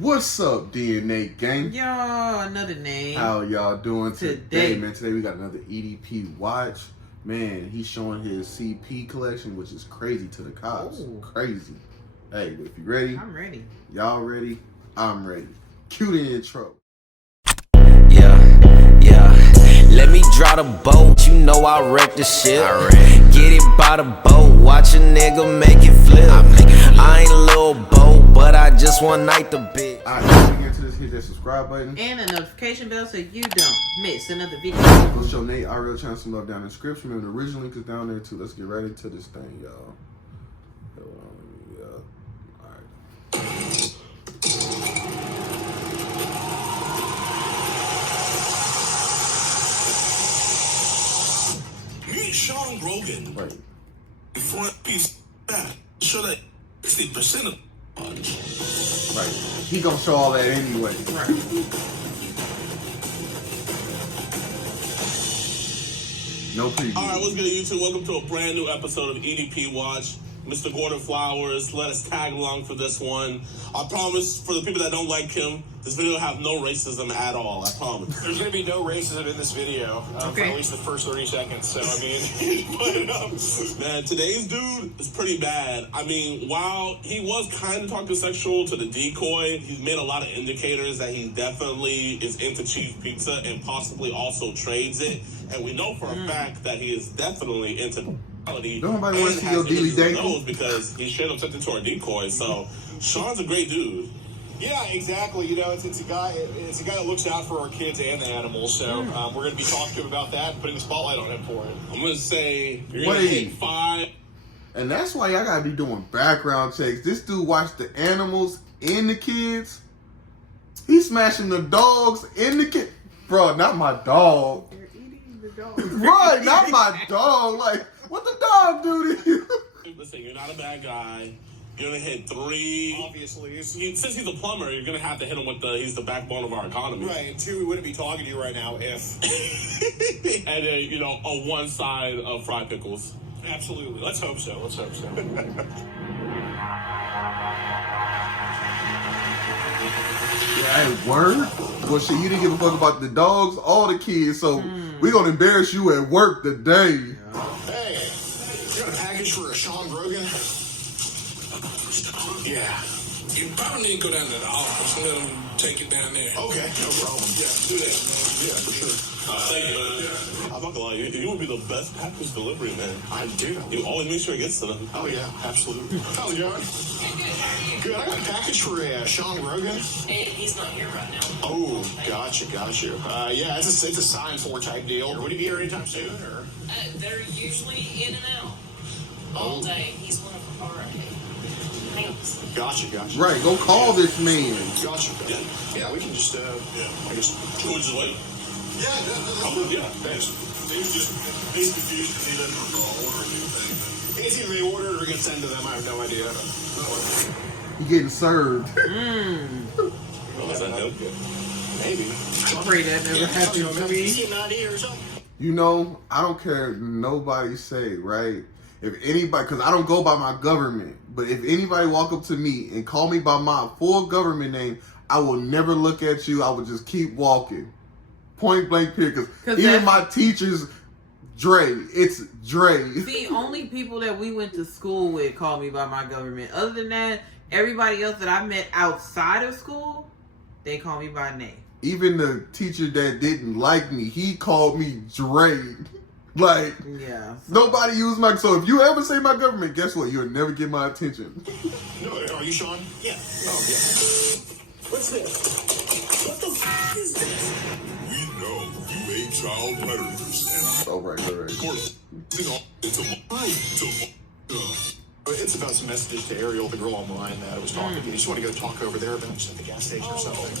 What's up, Dre&NaeYT gang? Yo, another name. How y'all doing today, man? Today we got another EDP watch. Man, he's showing his CP collection, which is crazy to the cops. Ooh. Crazy. Hey, if you ready? I'm ready. Y'all ready? I'm ready. Cue the intro. Yeah. Let me draw the boat. You know I wreck the shit. Get it by the boat. Watch a nigga make it flip. I ain't a little boat, but I just one night the bit. Alright, before we get into this, hit that subscribe button. And a notification bell so you don't miss another video. Go show Nate our real channel some love down in the description. Remember, the original link is down there too. Let's get right into this thing, y'all. Alright. Meet Sean Rogan. Right. Front piece back. Show that 60% of Right. He gonna show all that anyway. Right. No preview. Alright, what's good, YouTube? Welcome to a brand new episode of EDP Watch. Mr. Gordon Flowers, let us tag along for this one. I promise, for the people that don't like him, this video will have no racism at all. I promise. There's going to be no racism in this video for at least the first 30 seconds. So, I mean, put it up. Man, today's dude is pretty bad. I mean, while he was kind of talking sexual to the decoy, he's made a lot of indicators that he definitely is into cheese pizza and possibly also trades it. And we know for a fact that he is definitely into Nobody wants to see your Dilly Dangle because he straight up sent it to our decoy. So Sean's a great dude. Yeah, exactly. You know, it's a guy that looks out for our kids and the animals. So we're going to be talking to him about that and putting the spotlight on him for it. I'm going to say you're going to take 5. And that's why y'all gotta be doing background checks. This dude watched the animals and the kids. He's smashing the dogs and the kids. Bro, not my dog. You're eating the dog. Right, not my dog. Like, what the dog do to you? Listen, you're not a bad guy. You're going to hit 3. Obviously. Since he's a plumber, you're going to have to hit him with he's the backbone of our economy. Right, and 2, we wouldn't be talking to you right now if... And then, you know, on one side of fried pickles. Absolutely. Let's hope so. Hey, word? Well, shit, you didn't give a fuck about the dogs or the kids, so we gonna embarrass you at work today. Hey, you got a package for a Sean Rogan? Yeah. You probably need to go down to the office and let them take it down there. Okay, no problem. Yeah, do that, man. Yeah, for sure. Thank you, man. Yeah. I'm not gonna lie, you would be the best package delivery, man. I do. You always make sure it gets to them. Oh, yeah, absolutely. How's it going? Good. I got a package for a Sean Rogan. He's not here right now. Oh, gotcha. Yeah, it's a sign for type deal. Would he be here anytime soon, or? They're usually in and out all day. He's one of our hands. Gotcha. Right, go call this man. Gotcha. Yeah, we can just, I guess. Can we just wait? Yeah, thanks. He was just, he's confused because he doesn't recall ordering anything. It's either they ordered or get sent to them. I have no idea. You getting served. Oh, is that him? Maybe. I pray that never happens to me. He's not here or something. You know, I don't care if nobody say, right? If anybody, because I don't go by my government, but if anybody walk up to me and call me by my full government name, I will never look at you. I will just keep walking. Point blank period. Because even my teachers, Dre, it's Dre. See, only people that we went to school with call me by my government. Other than that, everybody else that I met outside of school, they call me by name. Even the teacher that didn't like me, he called me Dre. Like, yeah. Nobody use my... So if you ever say my government, guess what? You'll never get my attention. No, are you Sean? Yeah. Oh, yeah. What's this? What the f*** is this? We know you ain't child predators. Oh, right. It's about some messages to Ariel, the girl online that I was talking to. You just want to go talk over there about just at the gas station or something.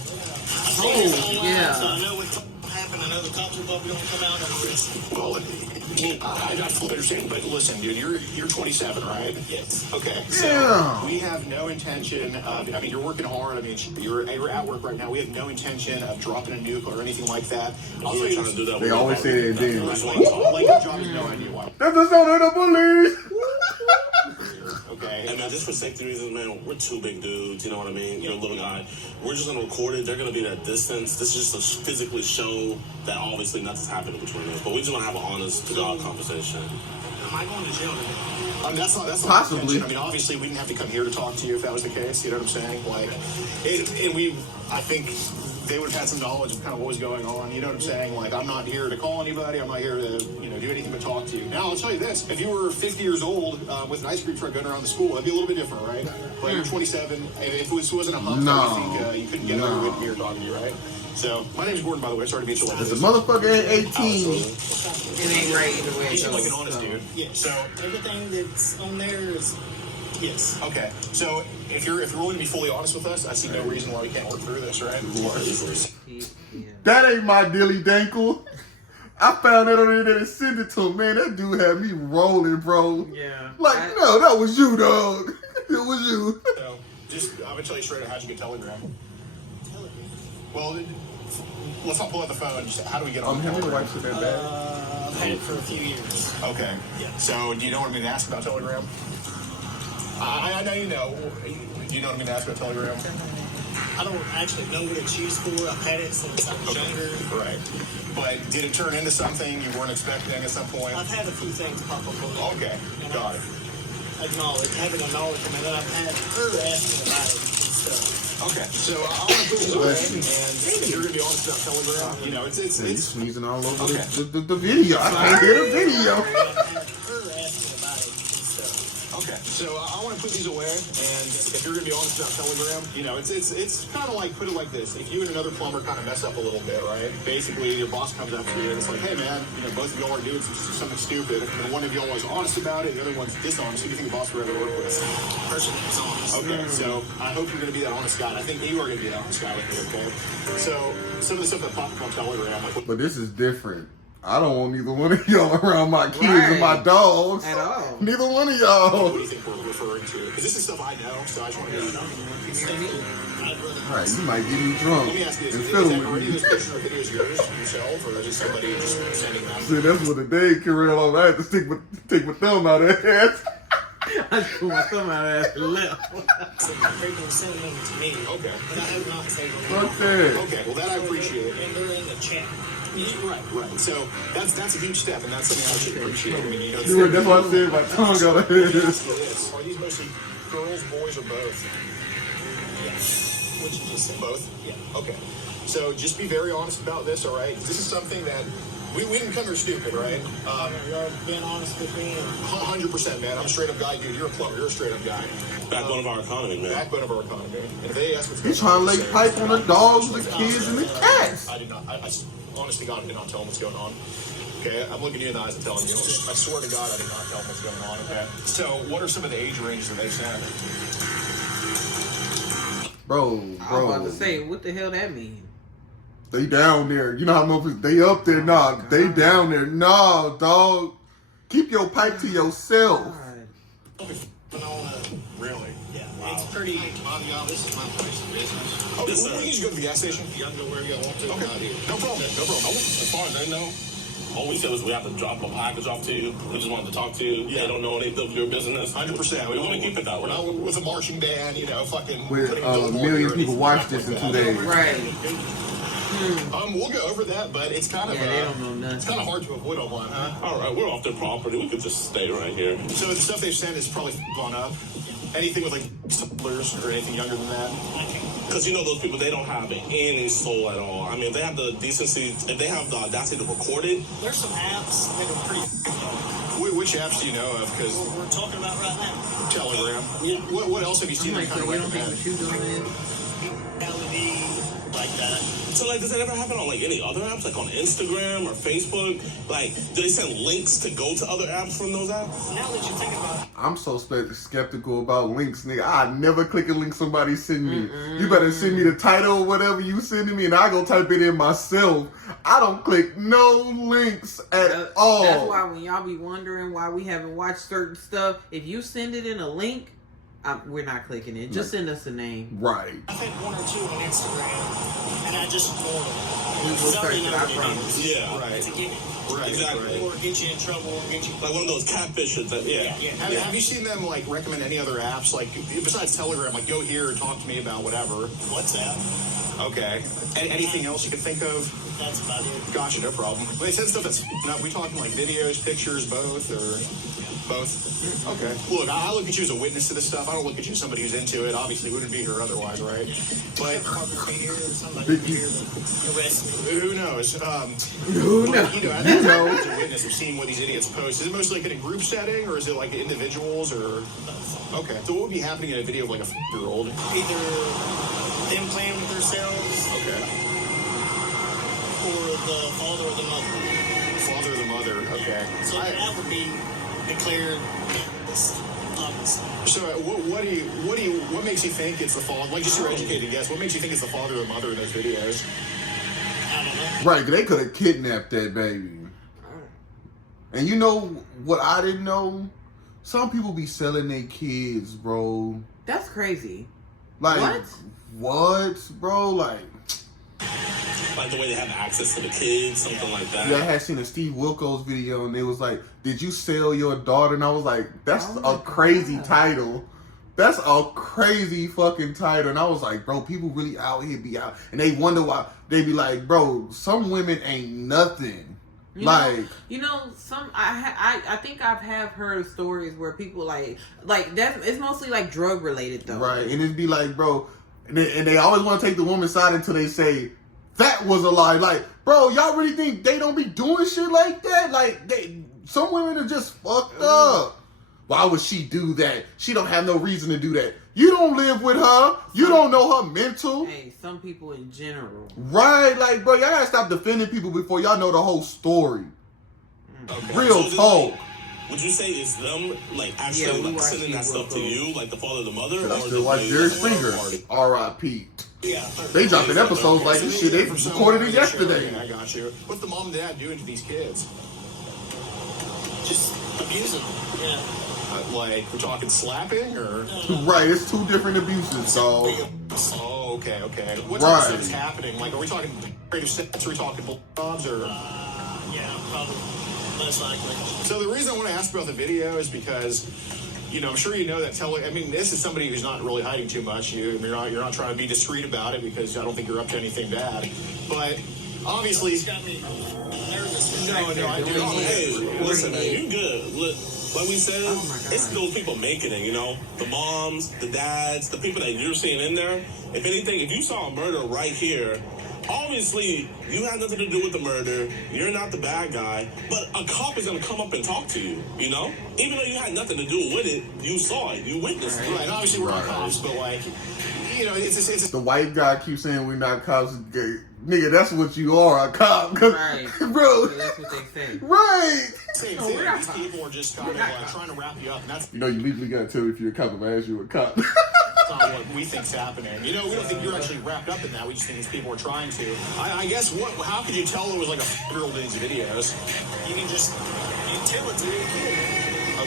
Oh, yeah. So I know what happened. I know the cops are probably going to come out on this. Well, I fully understand, but listen, dude, you're 27, right? Yes. Okay. So Yeah. we have no intention of, I mean, you're working hard. I mean, you're at work right now. We have no intention of dropping a nuke or anything like that. I was trying to do that. They always say that and then. Like, your job is no idea why. That's the sound of the police. Okay. right? And man, just for safety reasons, man, we're two big dudes. You know what I mean? You're a little guy. We're just gonna record it. They're gonna be at a distance. This is just to physically show that obviously nothing's happening between us. But we just wanna have an honest to God conversation. Am I going to jail today? That's not Possibly. the intention. I mean, obviously, we didn't have to come here to talk to you if that was the case. You know what I'm saying? Like, I think they would have had some knowledge of kind of what was going on. You know what I'm saying? Like, I'm not here to call anybody. I'm not here to, do anything but talk to you. Now, I'll tell you this. If you were 50 years old with an ice cream truck going around the school, that'd be a little bit different, right? But you're 27. If this wasn't a hump, I think you couldn't get away with me or talking to you, right? So, my name's Gordon, by the way. Sorry to meet you like If this. the motherfucker ain't 18. It ain't right either way. You seem like an honest dude. Yes. So, Everything that's on there is yes. okay. So, if you're willing to be fully honest with us, I see no reason why we can't work through this, right? Yeah. That ain't my dilly dankle. I found that on the internet and sent it to him. Man, that dude had me rolling, bro. Yeah. Like, no, that was you, dog. It was you. So, I'm gonna tell you straight up, how'd you get Telegram? Telegram. Well, let's not pull out the phone. Just how do we get on How many Telegram? wipes in that bag? I've had it for a few years. Okay. Yeah. So, do you know what I'm going to ask about Telegram? I know you know. Do you know what I'm going to ask about Telegram? I don't actually know what it's used for. I've had it since I was younger. Right. But did it turn into something you weren't expecting at some point? I've had a few things pop up on it. Okay. Got it. Having a knowledge, and then I've had her ask me about it and stuff. Okay. So, I want to put this away, and if you're going to be honest about Telegram, it's He's sneezing all over Okay. the video. I can't hear the video. I've had her ask me about it and stuff. Okay, so I want to put these away, and if you're going to be honest about Telegram, it's kind of like, put it like this. If you and another plumber kind of mess up a little bit, right? Basically, your boss comes up to you and it's like, hey man, both of y'all are doing something stupid, and one of y'all is honest about it, the other one's dishonest. Who do you think the boss would rather work with? Person is honest. Okay, so I hope you're going to be that honest guy. I think you are going to be that honest guy with me, okay? So, some of the stuff that popped up on Telegram, like, But this is different. I don't want neither one of y'all around my kids Right. and my dogs. At all. Neither one of what y'all. do you think we're referring to? Because this is stuff I know, so I just want to know. I'd rather Right, you might get me drunk Let me ask you this. and Is fiddle that with already me. this picture or video is yours, yourself, or is it somebody just sending them? See, that's what the day career on. I had to take my thumb out of that ass. I just put my thumb out of that and left. people sending them to me. Okay. But I have not taken them. Fuck that. Okay, well, that I appreciate. And they're in the chat. Right. So that's a huge step, and that's something I should appreciate. I mean, You heard, that's why I said my tongue out of Let me here. ask you this. Are these mostly girls, boys, or both? Yeah. What you just said. Both? Yeah. Okay. So just be very honest about this, all right? This is something that we didn't come here stupid, right? You're being honest with me. 100%, man. I'm a straight-up guy, dude. You're a plumber. You're a straight-up guy. Backbone of our economy, man. Backbone of our economy. And if they ask what's He's going trying to lay pipe on the dogs, the kids, and the cats. I did not. I honest to God, I did not tell him what's going on. Okay, I'm looking you in the eyes and telling you. I swear to God, I did not tell him what's going on. Okay. So, what are some of the age ranges that they sent? Bro. I'm about to say, what the hell that mean? They down there. You know how motherfuckers, they up there. Nah, they down there. Nah, dog. Keep your pipe to yourself. Really? Yeah. It's pretty. This is my place of business. Oh, Yes, we sir. can just go to the gas station. You can go wherever you want to. Okay. Not here. No problem. No problem. As far as they know, all we said was we have to drop a package off to you. We just wanted to talk to you. Yeah. They don't know anything of your business. 100%. We want to keep it that We're way. not with a marching band, fucking. With putting a billboard million or people anything watch like this in that. 2 days. Right. We'll go over that, but it's kind of Yeah, they don't know nothing. it's kind of hard to avoid online, huh? All right, we're off their property. We could just stay right here. So the stuff they've sent is probably gone up. Anything with like settlers or anything younger than that? Because those people, they don't have any soul at all. I mean, if they have the decency, if they have the audacity to record it, There's some apps that are pretty. Which apps do you know of? Because We're talking about right now. Telegram. Yeah. What else have you seen I'm that like, kind so of you don't think recommend? what you doing is? LED, like that. so does that ever happen on like any other apps, like on Instagram or Facebook? Like, do they send links to go to other apps from those apps? Now that you think about it, I'm so skeptical about links, nigga. I never click a link somebody send me. You better send me the title or whatever you sending me, and I go type it in myself. I don't click no links at all. That's why when y'all be wondering why we haven't watched certain stuff, if you send it in a link, we're not clicking it. Just send us a name. Right. I think 1 or 2 on Instagram, and I just ignore them. We will search it, I promise. Yeah, Right. It's a gimmick. Right. exactly. Or get you in trouble, or get you... Like one of those catfishes that, yeah. Have you seen them like recommend any other apps like besides Telegram? Like go here and talk to me about whatever. WhatsApp. Okay. Anything else you can think of? That's about it. Gotcha, no problem. But they said stuff that's not. We talking like videos, pictures, both, or both? Okay. Look, I look at you as a witness to this stuff. I don't look at you as somebody who's into it. Obviously, wouldn't be here otherwise, right? But Somebody here to arrest me. who knows? Who But, knows? you know, as a witness of seeing what these idiots post, is it mostly like in a group setting, or is it like individuals, or? Okay. So what would be happening in a video of like a 4-year-old? Either them playing with themselves, Okay. or the father or the mother. Father or the mother. Okay. So that would be declared obviously. So what makes you think it's the father? Like just your educated guess. What makes you think it's the father or the mother in those videos? I don't know. Right, 'cause they could have kidnapped that baby. And you know what I didn't know? Some people be selling their kids, bro. That's crazy. Like what, bro? Like Like the way they have access to the kids, something like that. yeah, I had seen a Steve Wilkos video and it was like, "Did you sell your daughter?" And I was like, "That's a crazy title. That's a crazy fucking title." And I was like, "Bro, people really out here be out." And they wonder why. They be like, "Bro, some women ain't nothing." Some I think have heard stories where people like that. It's mostly like drug related though. Right, and it'd be like, bro, and they always want to take the woman's side until they say that was a lie. Like, bro, y'all really think they don't be doing shit like that? Like, some women are just fucked up. Why would she do that? She don't have no reason to do that. You don't live with her. You don't know her mental. Hey, some people in general. Right, like, bro, y'all gotta stop defending people before y'all know the whole story. Okay. Real So talk. Would you say it's them, like, actually like, sending that stuff to you, like the father or the mother? I Or still watch Jerry Springer. R.I.P. Yeah. They dropping episodes like this shit. They recorded it yesterday. I got you. What's the mom and dad doing to these kids? Just abusing them. Yeah. Like we're talking slapping or? Right, it's two different abuses, dog. Oh, okay. What Right. type of is happening? Like, are we talking creative sets? Are we talking blowjobs or? Yeah, probably. Most likely. So the reason I want to ask about the video is because, you know, I'm sure you know that this is somebody who's not really hiding too much. You're not trying to be discreet about it because I don't think you're up to anything bad. But obviously, It's got me nervous. no, I do. Hey, listen, man, you good. Look, like we said, Oh my God. it's those people making it, you know? The moms, the dads, the people that you're seeing in there. If anything, if you saw a murder right here, obviously, you had nothing to do with the murder. You're not the bad guy. But a cop is going to come up and talk to you, you know? Even though you had nothing to do with it, you saw it. You witnessed it. Right, obviously we're not cops, but like, you know, it's The white guy keeps saying we're not cops. Nigga, that's what you are, a cop. Right. Bro. So that's what they say. Right. same No, thing. we're not These cops. people are just kind of like trying to wrap you up, and that's You know, you legally gotta tell me if you're a cop if I ask you a cop. not what we think's happening. You know, we don't think you're actually wrapped up in that. We just think these people are trying to. I guess how could you tell it was like a 4-year-old in these videos? You can tell it's a little kid.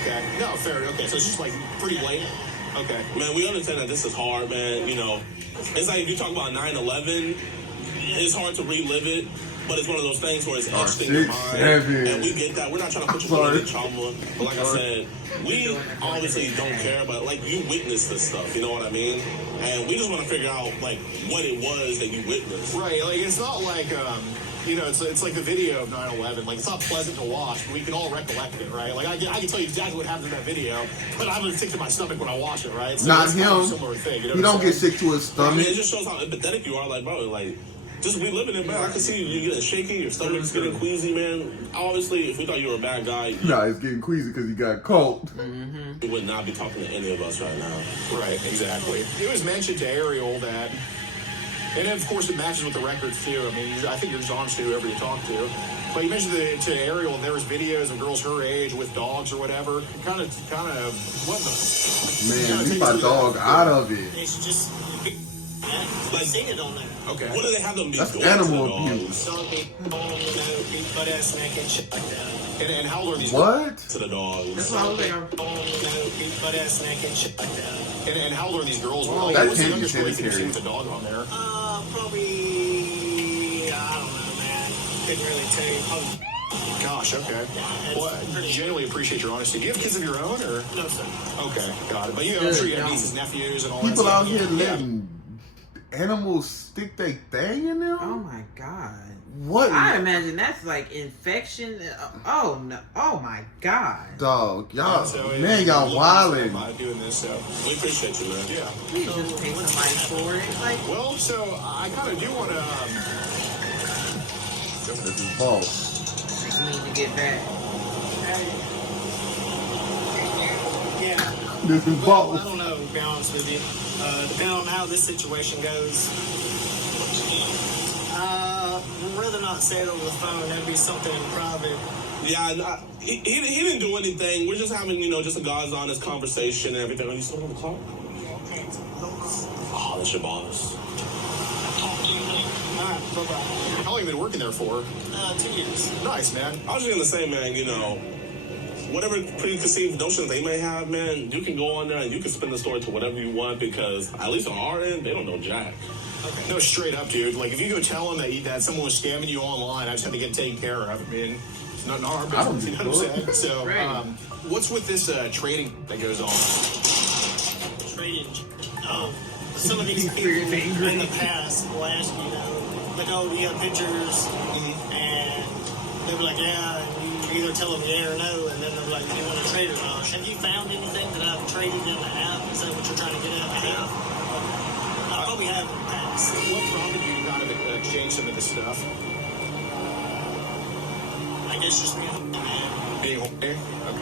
Okay. No, fair. Okay, so it's just like pretty blatant. Okay. Man, we understand that this is hard, man. You know, it's like if you talk about 9/11, it's hard to relive it, but it's one of those things where it's etched in your mind. 6-7. And we get that. We're not trying to put you through any trauma. But like I said, we obviously don't care, but like you witnessed this stuff, you know what I mean? And we just want to figure out like what it was that you witnessed. Right. Like it's not like you know, it's like the video of 9/11. Like it's not pleasant to watch, but we can all recollect it, right? Like I can tell you exactly what happened in that video, but I'm gonna stick to my stomach when I watch it, right? So Not it's kind of a him. similar thing. You know He what I'm don't get saying? sick to his I mean, stomach. it just shows how empathetic you are, like, bro, like, just reliving it, man. I can see you getting shaky, your stomach's getting queasy, man. Obviously, if we thought you were a bad guy, Nah, he's getting queasy because he got caught. you would not be talking to any of us right now. Right, exactly. It was mentioned to Ariel that, and of course it matches with the records too. I mean, I think you're just honest to whoever you talk to. But you mentioned to Ariel there was videos of girls her age with dogs or whatever. Kind of, what the? Man, leave my dog out of it. It's just Like, seen it on there. Okay. what do they have them be That's doing animal to the dogs? abuse. Dog beat, beat butt ass naked, shit like that. And how old are these? What? To the dogs. That's what I was like. Beat butt ass naked, shit like that. And how old are these girls? Oh, Like, that what's the can't be youngest boy you sanitary. see with a dog on there? Probably, I don't know, man. Couldn't really tell you. Probably, Gosh, okay. Well, I genuinely appreciate your honesty. Do you have kids of your own, or? no, sir. Okay, got it. But I'm sure you have nieces, nephews, and all People that out stuff. here letting animals stick their thing in them. Oh my god. What? I imagine that's like infection. Oh no. Oh my god. Dog, y'all, So, man, y'all wildin'. Doing this, so. We appreciate you, man. Yeah. Please just pay somebody for it. Like, Well, so I kind of do want to. This is false. you need to get back. Yeah. This is Well, false. I don't know, to be honest with you. Depending on how this situation goes, I'd rather not say it over the phone. That'd be something in private. Yeah, he didn't do anything. We're just having, just a God's honest conversation and everything. Are you still on the clock? Oh, that's your boss. All right, bye-bye. How long have you been working there for? 2 years. Nice, man. I was just gonna say, man, whatever preconceived notions they may have, man, you can go on there and you can spin the story to whatever you want because at least on our end, they don't know jack. No, straight up, dude. Like, if you go tell them that someone was scamming you online, I just had to get taken care of. I mean, it's not our business, you know what I'm saying? So, Right. what's with this trading that goes on? Trading. Some of these people in the past will ask you, like, oh, do you have pictures? And they'll be like, yeah, and you either tell them yeah or no, and then they'll be like, do you want to trade or not? Have you found anything that I've traded in the app? Is that what you're trying to get at? I probably have in the past. What prompted you to kind of exchange some of this stuff? I guess just being a man. Being horny? Okay.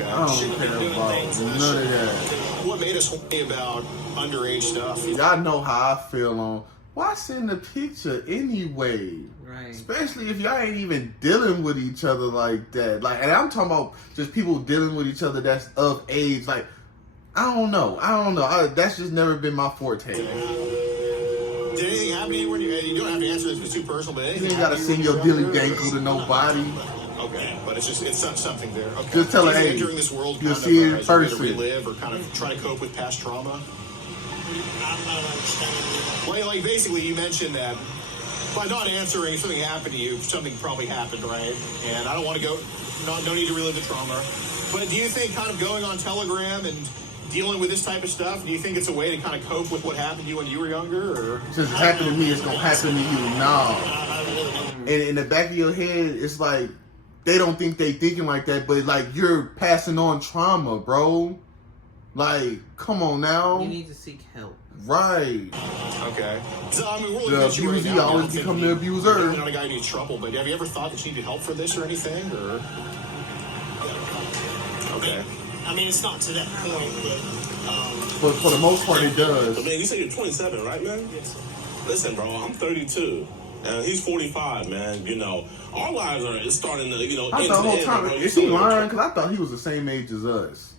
I don't Shouldn't have care been doing about things that I none of shouldn't that. have been doing. What made us horny about underage stuff? Y'all know how I feel on. Why send the picture anyway? Right. Especially if y'all ain't even dealing with each other like that. Like, and I'm talking about just people dealing with each other that's of age. Like, I don't know. That's just never been my forte. Did anything happen to you when you don't have to answer this, it's too personal, but You anything ain't gotta happened to send you your when you dilly were younger? dankle to nobody. Okay, but it's not something there. Okay. Just tell her, Do you think hey, during this world you'll kind see it of in as a way to person. relive or kind of try to cope with past trauma? I'm not understanding you. Well, like basically you mentioned that by not answering, if something happened to you, something probably happened, right? And I don't want to go, no need to relive the trauma. But do you think kind of going on Telegram and dealing with this type of stuff, do you think it's a way to kind of cope with what happened to you when you were younger, or? Just happened to me, it's gonna happen to you now. I really don't. And in the back of your head, it's like they don't think they thinking like that, but like you're passing on trauma, bro. Like, come on now. You need to seek help. Right. Okay. So, I mean, we're looking The at you right abusee now. always I don't become think the abuser. You're not a guy who needs trouble, but have you ever thought that you needed help for this or anything, or? Okay. I mean, it's not to that point, But for the most part, it does. But man, you said you're 27, right, man? yes. Listen, bro, I'm 32. And he's 45, man. Our lives it's starting to, I end thought the to whole end, time, bro. You is he still- lying? Because I thought he was the same age as us.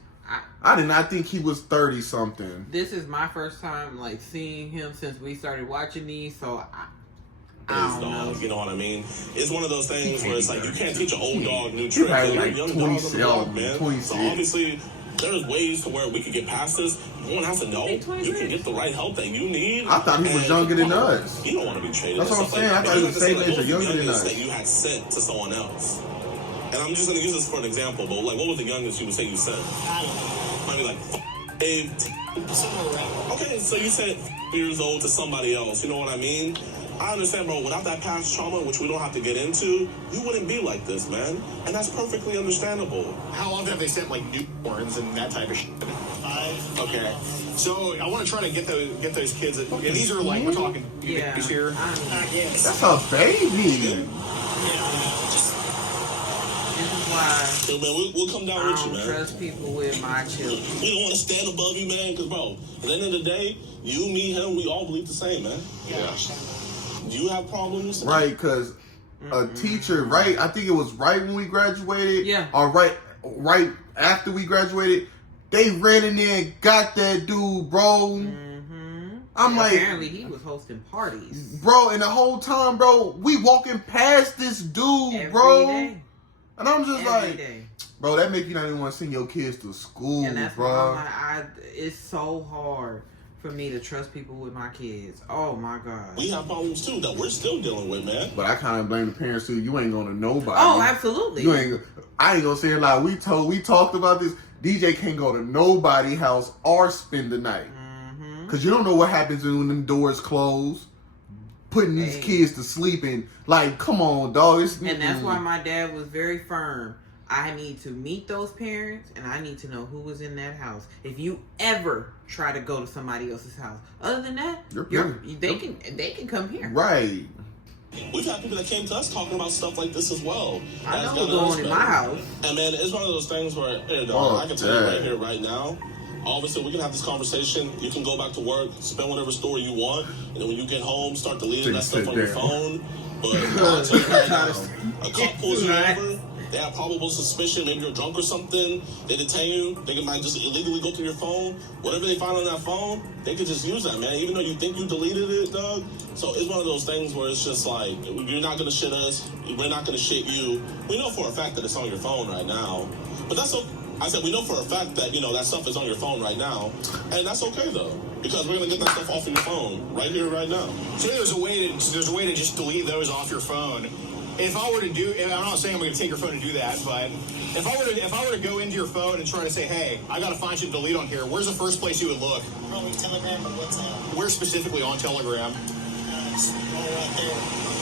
I did not think he was 30 something. This is my first time like seeing him since we started watching these, so I don't know. You know what I mean? It's one of those things where it's like you can't teach an old dog new He tricks. probably They're like young dogs on the block, 27, man. 26. So obviously, there's ways to where we could get past this. No one has to know. You can get the right help that you need. I thought he was And younger than come on, us. You don't want to be traded. That's and what I'm stuff saying. like I that. thought he You was have the to same say, age or what was the younger than youngest us. that you had sent to someone else? And I'm just going to use this for an example, but like, what was the youngest you would say you sent? I don't know. Might be like, Dave. Somewhere around. Okay, so you said years old to somebody else. You know what I mean? I understand, bro. Without that past trauma, which we don't have to get into, you wouldn't be like this, man. And that's perfectly understandable. How often have they sent like newborns and that type of shit? 5. Okay. So I want to try to get those kids. And these are like we're talking Yeah. babies here. Yes. That's a baby. This is why So, man, we'll come down I with you, don't man. trust people with my children. We don't want to stand above you, man, because, bro, at the end of the day, you, me, him, we all believe the same, man. Yeah. Do you have problems? Right, because a teacher, right? I think it was right when we graduated. Yeah. Or right after we graduated, they ran in there and got that dude, bro. I'm like, Apparently he was hosting parties. bro, and the whole time, bro, we walking past this dude, Every bro. day. And I'm just Every like, day. bro, that make you not even want to send your kids to school, And that's why bro. I'm like, it's so hard. for me to trust people with my kids. Oh my God. We have problems too that we're still dealing with, man. But I kind of blame the parents too. You ain't going to nobody. Oh, absolutely. You ain't. I ain't gonna say it like we talked about this. DJ can't go to nobody's house or spend the night because you don't know what happens when them doors close. Putting these kids to sleep and like, come on, dog. And that's why my dad was very firm. I need to meet those parents, and I need to know who was in that house. If you ever try to go to somebody else's house, other than that, they can come here. Right. We've had people that came to us talking about stuff like this as well. I know what's going on in my house. And man, it's one of those things where, here, dog, I can tell you right here, right now. Obviously, we can have this conversation. You can go back to work, spend whatever story you want, and then when you get home, start deleting that stuff on your phone. But I'll tell you right now, a cop pulls you over. They have probable suspicion. Maybe you're drunk or something. They detain you. They might just illegally go through your phone. Whatever they find on that phone, they could just use that, man. Even though you think you deleted it, dog. So it's one of those things where it's just like, you're not going to shit us. We're not going to shit you. We know for a fact that it's on your phone right now. But that's okay. I said, we know for a fact that, that stuff is on your phone right now. And that's okay, though. Because we're going to get that stuff off of your phone right here, right now. So there's a way to just delete those off your phone. If I were to do, I'm not saying I'm going to take your phone and do that, but if I were to go into your phone and try to say, hey, I got to find shit to delete on here, where's the first place you would look? Probably Telegram or WhatsApp. Where specifically on Telegram? It's right there.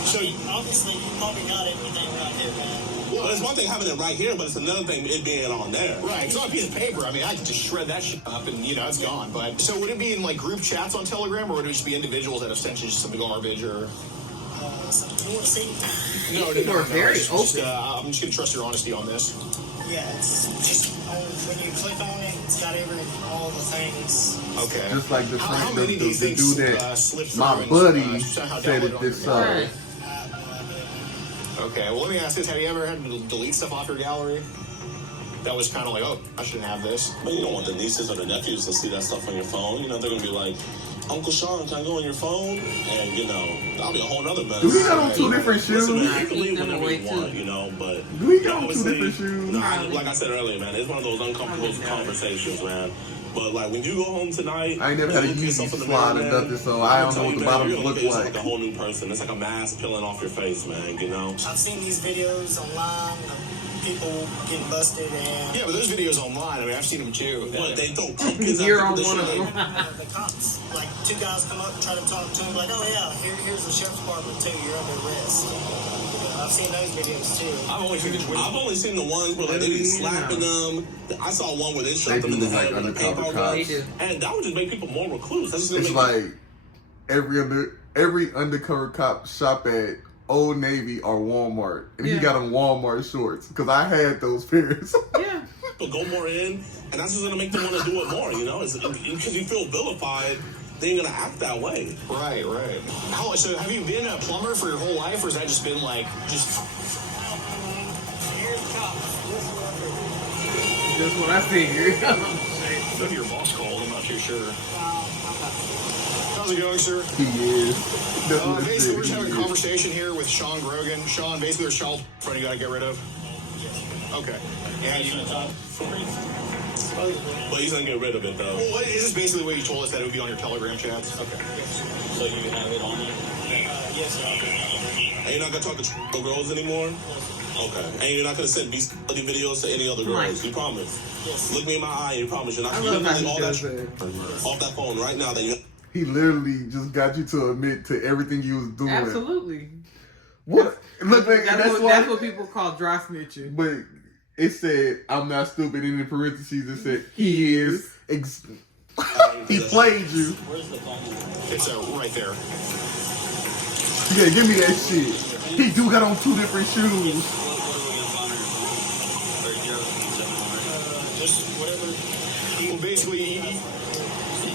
So obviously you probably got everything right here, man. Well, it's one thing having it right here, but it's another thing it being on there. Right, it's on a piece of paper. I mean, I can just shred that shit up and, it's gone. But so would it be in, like, group chats on Telegram, or would it just be individuals that have sent you just some garbage, or... You want to see? No. You're very open. I'm just going to trust your honesty on this. Yeah, it's just when you click on it, it's got all the things. Okay. Just like the dude that my buddy said it this summer. Okay, well, let me ask this. Have you ever had to delete stuff off your gallery? That was kind of like, oh, I shouldn't have this. But you don't want the nieces or the nephews to see that stuff on your phone. They're going to be like, Uncle Sean, can I go on your phone? And, that'll be a whole nother mess. Do we got on two different shoes? Listen, man, you can leave whenever you want, but... Do we got on two different shoes? Like I said earlier, man, it's one of those uncomfortable conversations, man. But, like, when you go home tonight... I ain't never had a Yeezy slide or nothing, so I don't know what the bottoms look like. It's like a whole new person. It's like a mask peeling off your face, man, I've seen these videos online of people getting busted and... Yeah, but those videos online, I mean, I've seen them too. But they throw pumpkins You're after on the one of shit. them. The cops, like, two guys come up and try to talk to him, like, oh yeah, here's the sheriff's department too, you're under arrest. I've seen those videos too. I've only seen the ones where like, they be slapping them. I saw one where they shot them in the head with a paintball gun, and that would just make people more recluse. It's like every undercover cop shop at Old Navy or Walmart, and he got on Walmart shorts because I had those pairs. Yeah. But go more in, and that's just gonna make them want to do it more. Because you feel vilified. Then you're gonna act that way. Right. So have you been a plumber for your whole life, or has that just been like Here's the cops. That's what I figured. Maybe your boss called, I'm not too sure. How's it going, sir? He is. Basically, we're just having a conversation here with Sean Grogan. Sean, basically, there's child front you gotta get rid of. Okay. And you... But he's gonna get rid of it, though. Well, is this basically what you told us, that it would be on your Telegram chats? Okay. So you have it on there? Yes, sir. And you're not gonna talk to girls anymore? Okay. And you're not gonna send beast-bloody videos to any other girls? You promise? Yes. Look me in my eye, you promise. You're not I gonna love how delete he all does that off that phone right now that you... He literally just got you to admit to everything you was doing. Absolutely. What? Look, That's what people call dry snitching. But it said, I'm not stupid, and in parentheses it said, he is. He played you. Where's the phone? It's right there. Yeah, give me that shit. He do got on two different shoes. Just whatever. Well, basically,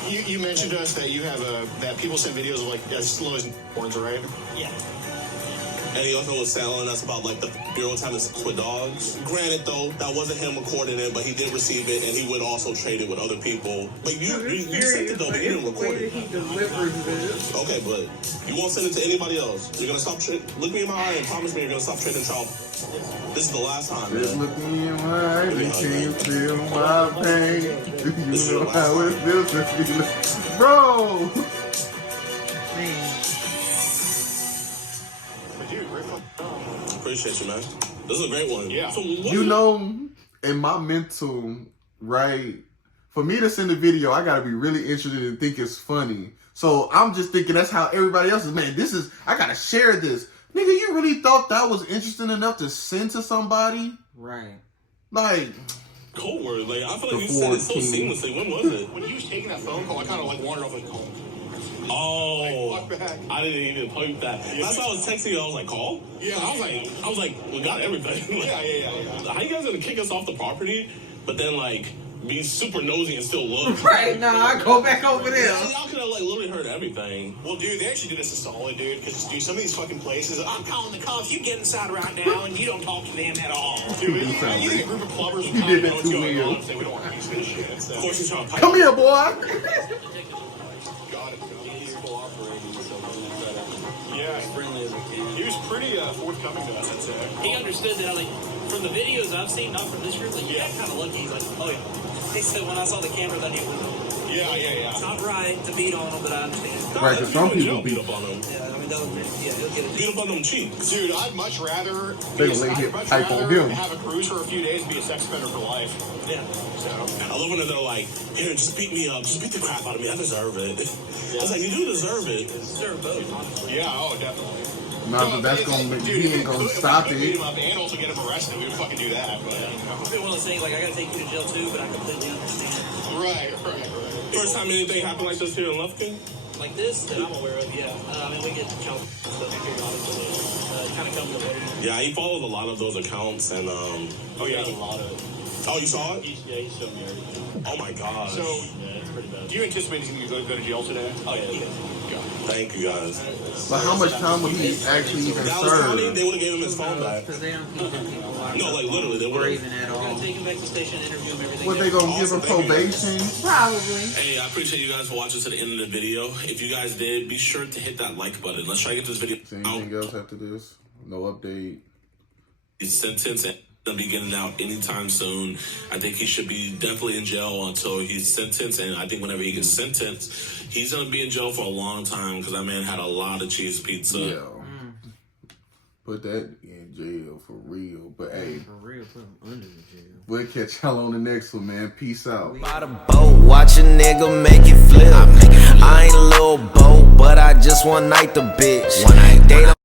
you mentioned to us that you have that people send videos of like as slow as horns, right? Yeah. And he also was telling us about like the girls having sex with dogs. Granted, though, that wasn't him recording it, but he did receive it, and he would also trade it with other people. But you sent it though, but you didn't record it. He delivers this. Okay, but you won't send it to anybody else. You're gonna stop. Look me in my eye and promise me you're gonna stop trading child. This is the last time, man. Just look me in my eye, and can you feel my pain? You know how it feels to feel, bro. Man. Dude, great fucking job. Appreciate you, man. This is a great one. Yeah. So You know, in my mental, right, for me to send a video, I gotta be really interested and think it's funny. So I'm just thinking that's how everybody else is. Man, this is, I gotta share this. Nigga, you really thought that was interesting enough to send to somebody? Right. Like, cold word. Like, I feel like you said it so seamlessly. When was it? When he was taking that phone call, I kind of like wandered off like, call. Oh, Like, fuck back. I didn't even point that. That's why I was texting you. I was like, call? Yeah, I was like, we got everything. Yeah. How you guys gonna kick us off the property, but then like be super nosy and still look? Right, nah, I go back over there. Y'all could have like literally heard everything. Well, dude, they actually did us a solid, dude, because dude, some of these fucking places, I'm calling the cops. You get inside right now, and you don't talk to them at all. Dude, you think a group of plumbers would did that know what's to going me. on and say we don't want to use this shit. So. Of course, he's trying to pipe. come here, boy. Got it. He's cooperating, so we're gonna try to Yeah, be friendly as we can. he was pretty forthcoming to us, I'd say. He understood that, like, from the videos I've seen, not from this group, like, you got kind of lucky. He's like, oh, yeah. He said when I saw the camera that he was, it's Yeah. not right to beat on him, but I understand. Right, 'cause some people beat up on him. Yeah, I mean, he'll get it. Beat up on them cheeks. Dude, I'd much rather They gonna lay hit pipe on him. have a cruise for a few days and be a sex offender for life. Yeah. So, I love when they're like, here, just beat me up. Just beat the crap out of me. I deserve it. I was like, you do deserve it. Deserve both, honestly. yeah, oh, definitely. Nah, but that's gonna make, Dude, he ain't gonna stop if we could beat it. him up and also get him arrested, we would fucking do that. But, It's been one of those things, like, I gotta take you to jail too, but I completely understand. Right. First time anything happened like this here in Lufkin? Like this, that I'm aware of, yeah. I mean, we get child stuff periodically. Kind of come to way. Yeah, he follows a lot of those accounts and Oh, yeah. A lot of oh, you saw it? he's showed me everything. Oh my gosh. So, Yeah, it's pretty bad. do you anticipate he's going to go to jail today? Oh yeah. Thank you guys. But how much time would he actually even Dallas County, serve? they would have gave him his phone back. Because they don't keep them people locked No, up like, literally, they or would've- even at We're all. gonna take him back to the station, interview him, everything. What, they gonna give him probation? Probably. Hey, I appreciate you guys for watching to the end of the video. If you guys did, be sure to hit that like button. Let's try to get this video Is anything else after this? No update. His sentence and gonna be getting out anytime soon. I think he should be definitely in jail until he's sentenced, and I think whenever he gets sentenced, he's gonna be in jail for a long time because that man had a lot of cheese pizza. Yeah. Put that in jail for real. But hey, For real, put them under the jail. we'll catch y'all on the next one, man. Peace out. By the boat, watch a nigga make it flip. I ain't a little boat, but I just one night the bitch. They don't